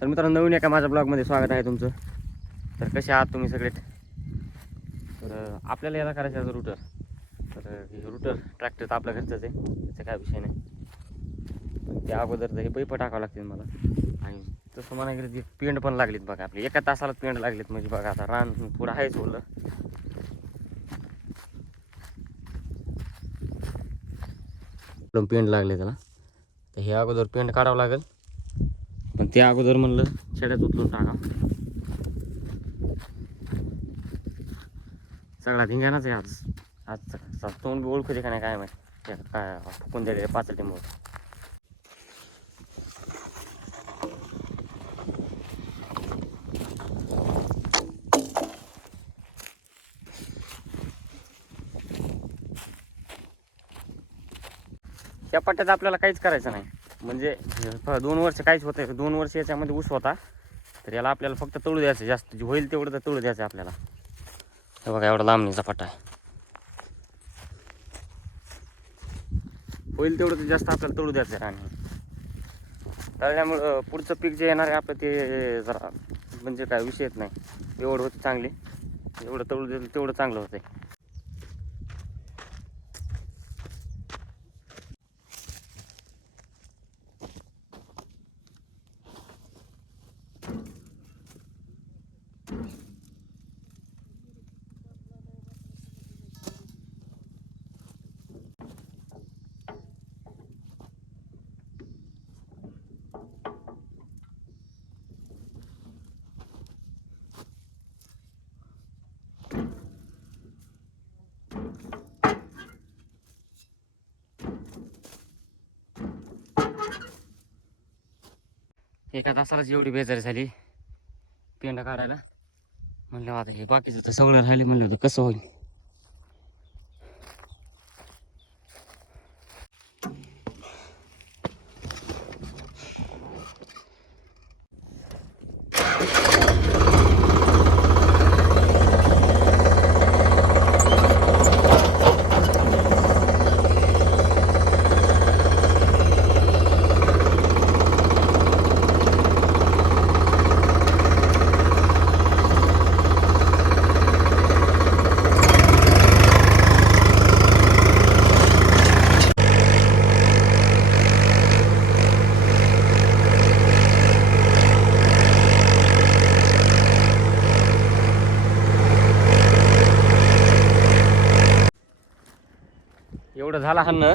तर मित्रांनो, नवीन एका माझ्या ब्लॉगमध्ये स्वागत आहे तुमचं. तर कसे आहात तुम्ही सगळे? तर आपल्याला याला करायचं आहे रूटर. तर हे रूटर ट्रॅक्टर तर आपल्या घरचंच आहे, त्याचा काय विषय नाही. पण त्या अगोदर तर हे पैप टाकावं लागतील मला. आणि तसं म्हणा गेलं ती पेंड पण लागलीत बघा. आपली एका तासाला पेंड लागलीत म्हणजे बघा. आता रान थोडं आहेच बोललं. पेंड लागले त्याला, तर हे अगोदर पेंड काढावं लागेल. पण त्या अगोदर म्हणलं शेड्यात उचलून टाका. सगळा धिंगाणाच आहे आज. आज तोंड बी ओळखू दे का नाही काय माहिती, काय फुकून द्यायला पाचटीमुळे. त्या पट्ट्यात आपल्याला काहीच करायचं नाही. म्हणजे 2 वर्ष काहीच होतं. 2 वर्ष याच्यामध्ये ऊस होता. तर याला आपल्याला फक्त तळू द्यायचं, जास्त होईल तेवढं तर तळू द्यायचं आपल्याला. हे बघा, एवढा लांबणीचा पट्टा आहे. होईल तेवढं तर जास्त आपल्याला तळू द्यायचं आहे. आणि तळल्यामुळं पुढचं पीक जे येणार आहे आपलं ते जरा म्हणजे काय विषयच नाही, एवढं होते चांगली. एवढं तळू दिलं तेवढं चांगलं होतं. एका तासालाच एवढी बेजारी झाली पेंडा काढायला. म्हणलं आता हे बाकीचं तर सगळं राहिले, म्हणलं होतं कसं होईल. एवढं झाला हन्न,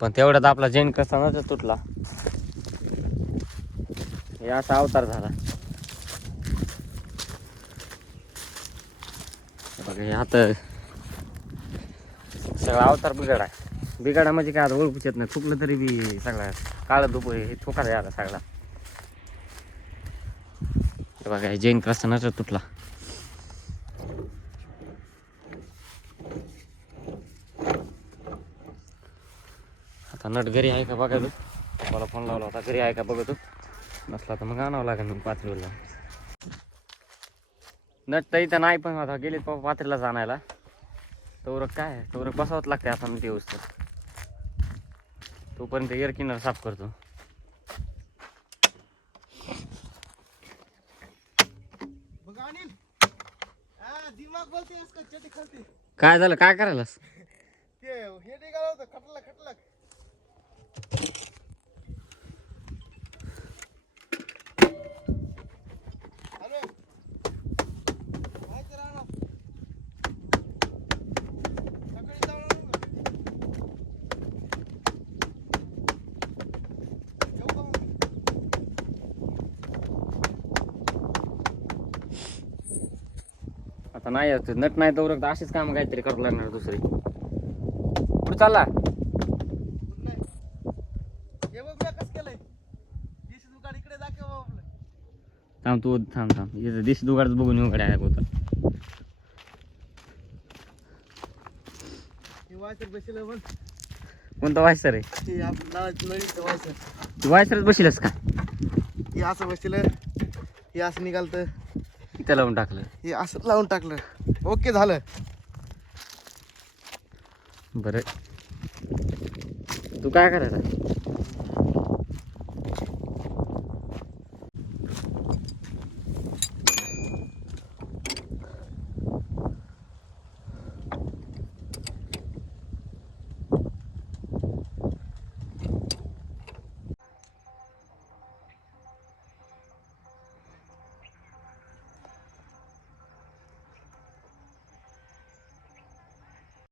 पण तेवढ्यात आपला जैन कसानाच तुटला. हे असा अवतार झाला बघा. हे आता सगळा अवतार बिघाड आहे. बिघाडा म्हणजे काय, आता ओळखूच येत नाही. थुकलं तरी बी सगळा काळं धुप हे थोका आला सगळा. हे बघा, हे जैन कसानाच तुटला. आता नट घरी आहे का बघा तू. मला फोन लावला होता, घरी आहे का बघतो. नसला तर मग आणावं लागेल मग पाथरीला. नट तर इथं नाही, पण आता गेलीत बाबा पाथरीलाच आणायला. तोरक काय तोरक बसावंच लागते आता मी दिवस. तोपर्यंत एअर किनर साफ करतो. काय झालं, काय करायलास? आता नाही नट नाही तर अशीच काम काहीतरी करावं लागणार दुसरी. कुठे चालला? थांब तू, थांब इथं देशी दुगाडच बघून येऊ कडे होता. कोणता वायसर आहे? वायसरच बशीलच का? हे असं बसलं, हे असं निघालतं, इथं लावून टाकलं, हे असं लावून टाकलं. ओके झालं. बरं, तू काय करायचा?